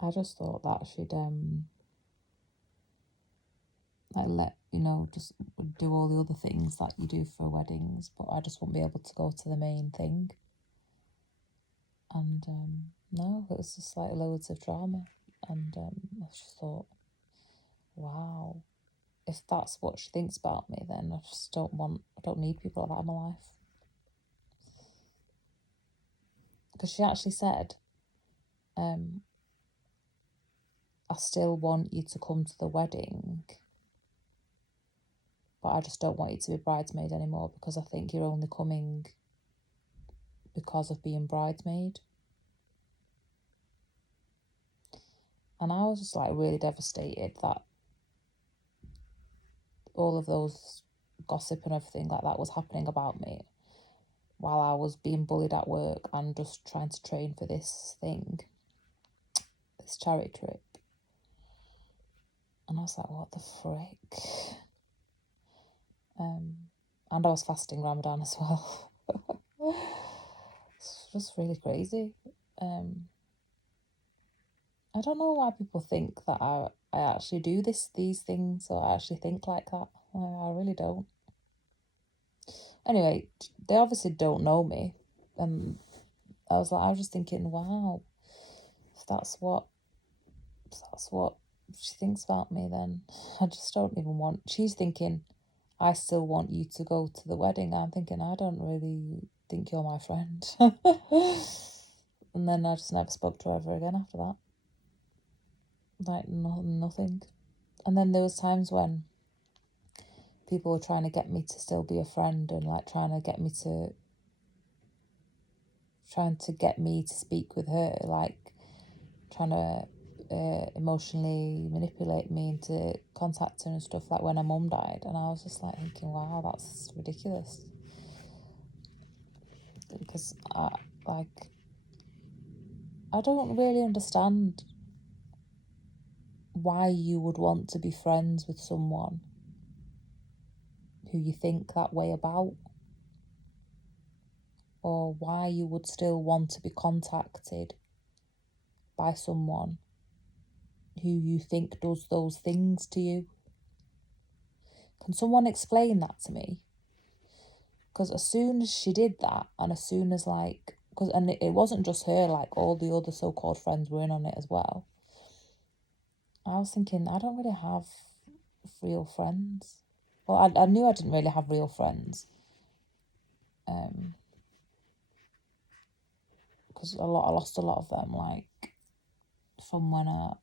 I just thought that she'd just do all the other things that you do for weddings, but I just won't be able to go to the main thing. And no, it was just like loads of drama. And I just thought, wow, if that's what she thinks about me, then I don't need people like that in my life. Because she actually said, I still want you to come to the wedding, but I just don't want you to be bridesmaid anymore because I think you're only coming because of being bridesmaid. And I was just like really devastated that all of those gossip and everything like that was happening about me while I was being bullied at work and just trying to train for this thing, this charity trip. And I was like, what the frick? And I was fasting Ramadan as well. It's just really crazy. I don't know why people think that I actually do these things, or I actually think like that. I really don't. Anyway, they obviously don't know me, and I was just thinking, wow, if that's what she thinks about me, then I just don't even want. She's thinking, I still want you to go to the wedding. I'm thinking, I don't really think you're my friend. And then I just never spoke to her ever again after that. Like, nothing. And then there was times when people were trying to get me to still be a friend and like trying to get me to speak with her, like trying to emotionally manipulate me into contact her and stuff, like when her mum died. And I was just like thinking, wow, that's ridiculous. Because I don't really understand why you would want to be friends with someone who you think that way about, or why you would still want to be contacted by someone who you think does those things to you. Can someone explain that to me? Because as soon as she did that, and as soon as and it wasn't just her, like all the other so-called friends were in on it as well. I was thinking, I don't really have real friends. Well, I knew I didn't really have real friends. Because I lost a lot of them, like from when I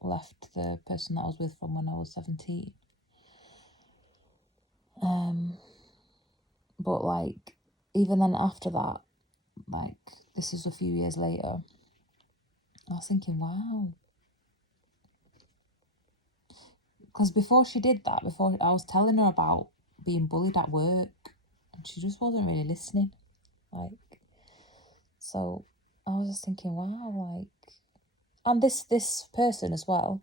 left the person that I was with from when I was 17. But like, even then after that, like, this is a few years later, I was thinking, wow. Because before she did that, before I was telling her about being bullied at work, and she just wasn't really listening. Like, so I was just thinking, wow, like, and this person as well,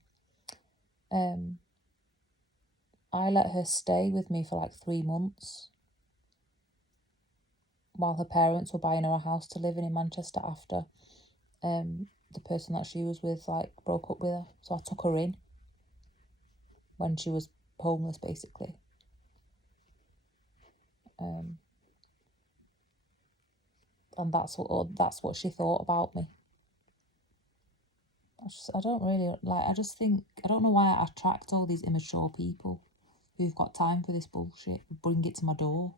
I let her stay with me for like 3 months while her parents were buying her a house to live in Manchester after the person that she was with like broke up with her. So I took her in when she was homeless, basically. And that's what she thought about me. I don't really like. I just think I don't know why I attract all these immature people who've got time for this bullshit. Bring it to my door,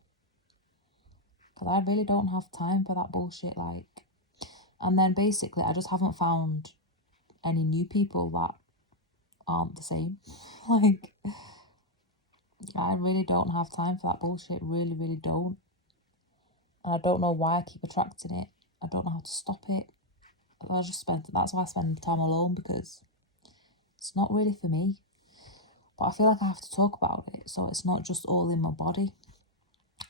because I really don't have time for that bullshit. Like, and then basically, I just haven't found any new people that aren't the same. Like, I really don't have time for that bullshit. Really, really don't. And I don't know why I keep attracting it. I don't know how to stop it. That's why I spend time alone, because it's not really for me. But I feel like I have to talk about it, so it's not just all in my body.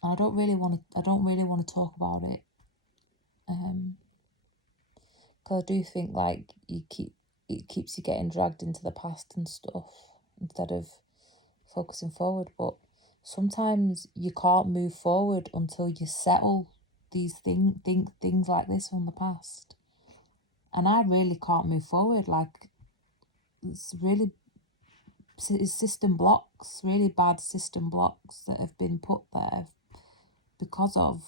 And I don't really want to talk about it. Because I do think like it keeps you getting dragged into the past and stuff instead of focusing forward. But sometimes you can't move forward until you settle things like this from the past. And I really can't move forward. Like, it's system blocks, really bad system blocks that have been put there because of,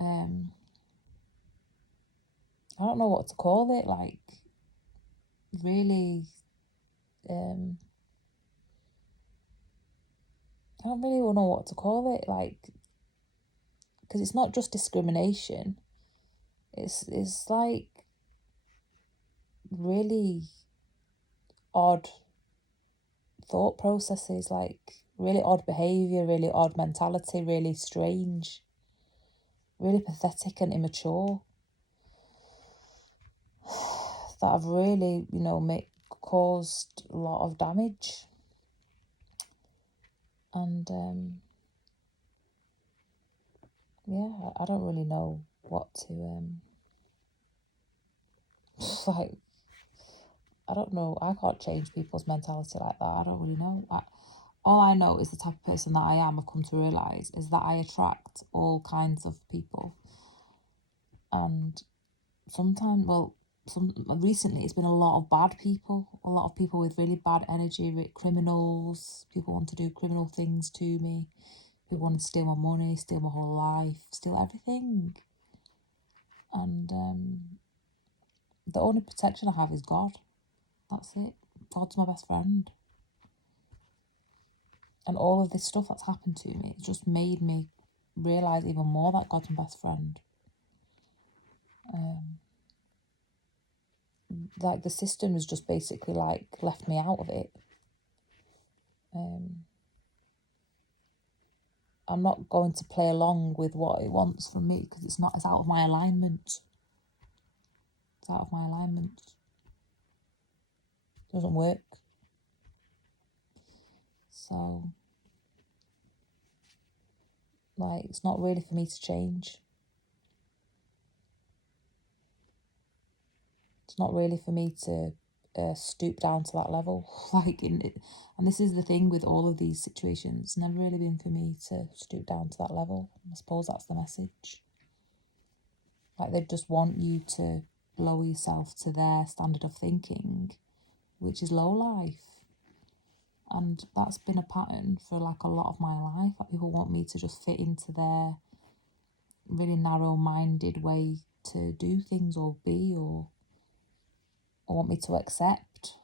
I don't know what to call it, like, really, I don't really know what to call it, like, because it's not just discrimination, it's like really odd thought processes, like really odd behaviour, really odd mentality, really strange, really pathetic and immature, that have really, caused a lot of damage. And yeah, I don't really know what to like, I don't know, I can't change people's mentality like that. I don't really know. All I know is the type of person that I am, I've come to realise, is that I attract all kinds of people. And sometimes, recently it's been a lot of bad people, a lot of people with really bad energy, criminals, people want to do criminal things to me, people want to steal my money, steal my whole life, steal everything. And the only protection I have is God. That's it. God's my best friend. And all of this stuff that's happened to me, it's just made me realise even more that God's my best friend. Like, the system has just basically, like, left me out of it. I'm not going to play along with what it wants from me, because it's out of my alignment. It's out of my alignment. It doesn't work. So, like, it's not really for me to change. It's not really for me to stoop down to that level. And this is the thing with all of these situations. It's never really been for me to stoop down to that level. I suppose that's the message. Like, they just want you to lower yourself to their standard of thinking, which is low life. And that's been a pattern for, like, a lot of my life. Like, people want me to just fit into their really narrow-minded way to do things or be, or want me to accept.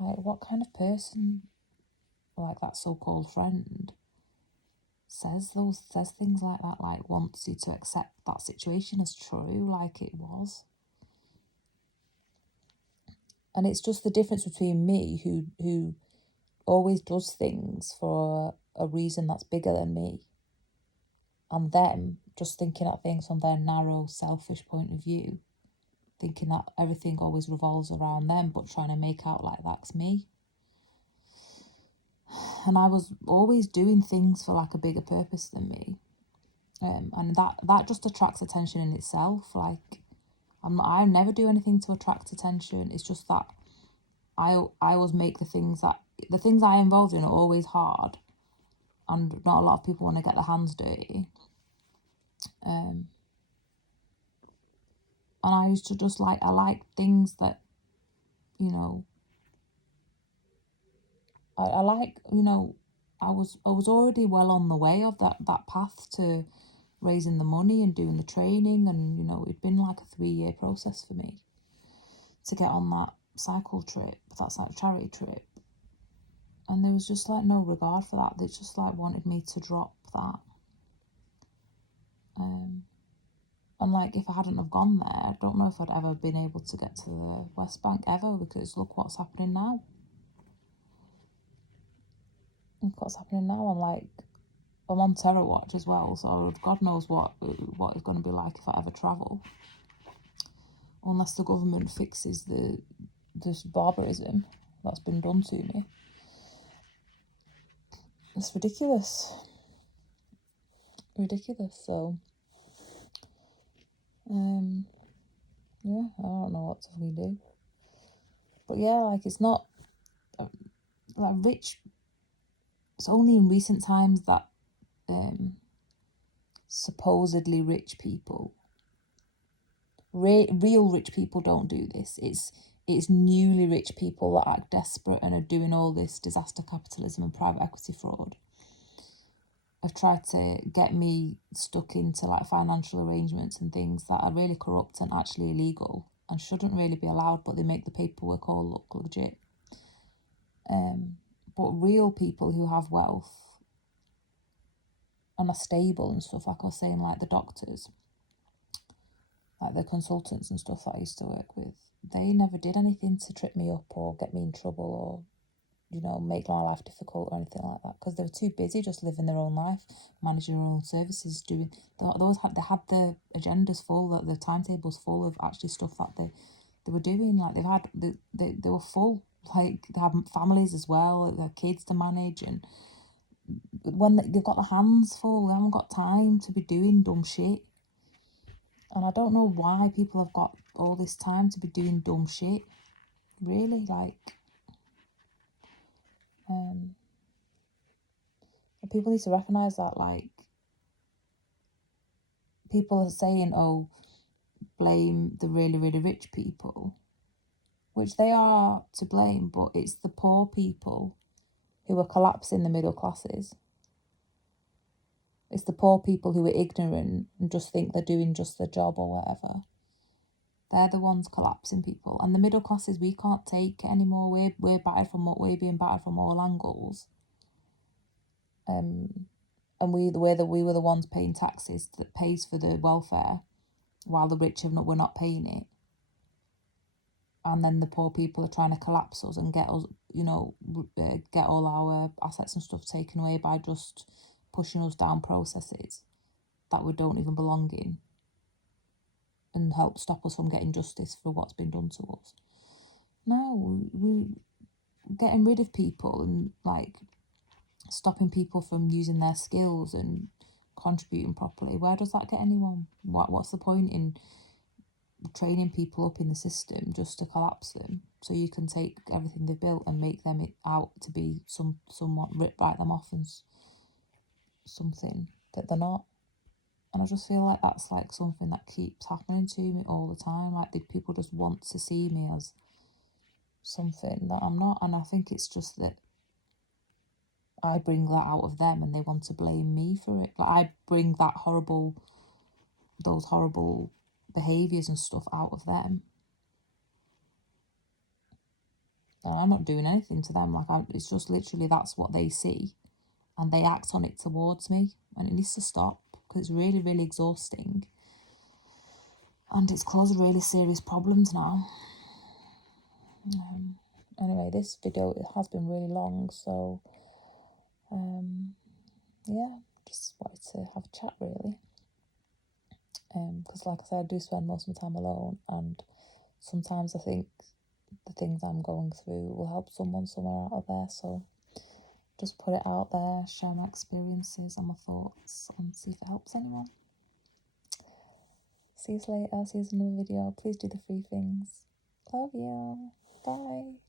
Like, what kind of person, like that so-called friend, says things like that, like wants you to accept that situation as true, like it was? And it's just the difference between me, who always does things for a reason that's bigger than me, and them just thinking at things from their narrow, selfish point of view, thinking that everything always revolves around them, but trying to make out like that's me. And I was always doing things for, like, a bigger purpose than me. And that just attracts attention in itself. Like, I never do anything to attract attention. It's just that I always make the things I involve in are always hard, and not a lot of people want to get their hands dirty. And I used to just I like things that, I like, I was already well on the way of that path to raising the money and doing the training, and it'd been like a 3-year process for me to get on that cycle trip, that's like charity trip, and there was just like no regard for that. They just like wanted me to drop that, and like, if I hadn't have gone there, I don't know if I'd ever been able to get to the West Bank ever, because look what's happening now. Look what's happening now. I'm on terror watch as well, so God knows what it's going to be like if I ever travel, unless the government fixes this barbarism that's been done to me. It's ridiculous. So, yeah, I don't know what to really do. But yeah, like, it's not, like, rich, it's only in recent times that supposedly rich people Real rich people don't do this. It's newly rich people that act desperate and are doing all this disaster capitalism and private equity fraud. Have tried to get me stuck into like financial arrangements and things that are really corrupt and actually illegal and shouldn't really be allowed, but they make the paperwork all look legit. But real people who have wealth and are stable and stuff, like I was saying, like the doctors, like the consultants and stuff that I used to work with, they never did anything to trip me up or get me in trouble or, you know, make my life difficult or anything like that, because they were too busy just living their own life, managing their own services, they had the agendas full, that the timetables full of actually stuff that they were doing. Like they were full, like they had families as well, their kids to manage, and when they've got their hands full, they haven't got time to be doing dumb shit. And I don't know why people have got all this time to be doing dumb shit. Really, like, people need to recognise that, like, people are saying, oh, blame the really, really rich people, which they are to blame, but it's the poor people who are collapsing the middle classes. It's the poor people who are ignorant and just think they're doing just their job or whatever. They're the ones collapsing people. And the middle classes, we can't take it anymore. We're being battered from all angles. And we were the ones paying taxes that pays for the welfare, while the rich we're not paying it. And then the poor people are trying to collapse us and get us, you know, get all our assets and stuff taken away by just pushing us down processes that we don't even belong in, and help stop us from getting justice for what's been done to us. No, we're getting rid of people and, like, stopping people from using their skills and contributing properly. Where does that get anyone? What's the point in training people up in the system just to collapse them, so you can take everything they've built and make them out to be somewhat write them off as something that they're not? And I just feel like that's like something that keeps happening to me all the time. Like, people just want to see me as something that I'm not, and I think it's just that I bring that out of them and they want to blame me for it. Like, I bring those horrible behaviours and stuff out of them. And I'm not doing anything to them. Like, it's just literally that's what they see, and they act on it towards me, and it needs to stop, because it's really, really exhausting, and it's caused really serious problems now. Anyway, this video has been really long, so yeah, just wanted to have a chat, really, because like I said, I do spend most of my time alone, and sometimes I think the things I'm going through will help someone somewhere out of there, so just put it out there, share my experiences and my thoughts, and see if it helps anyone. See you later, see you in another video. Please do the 3 things. Love you. Bye.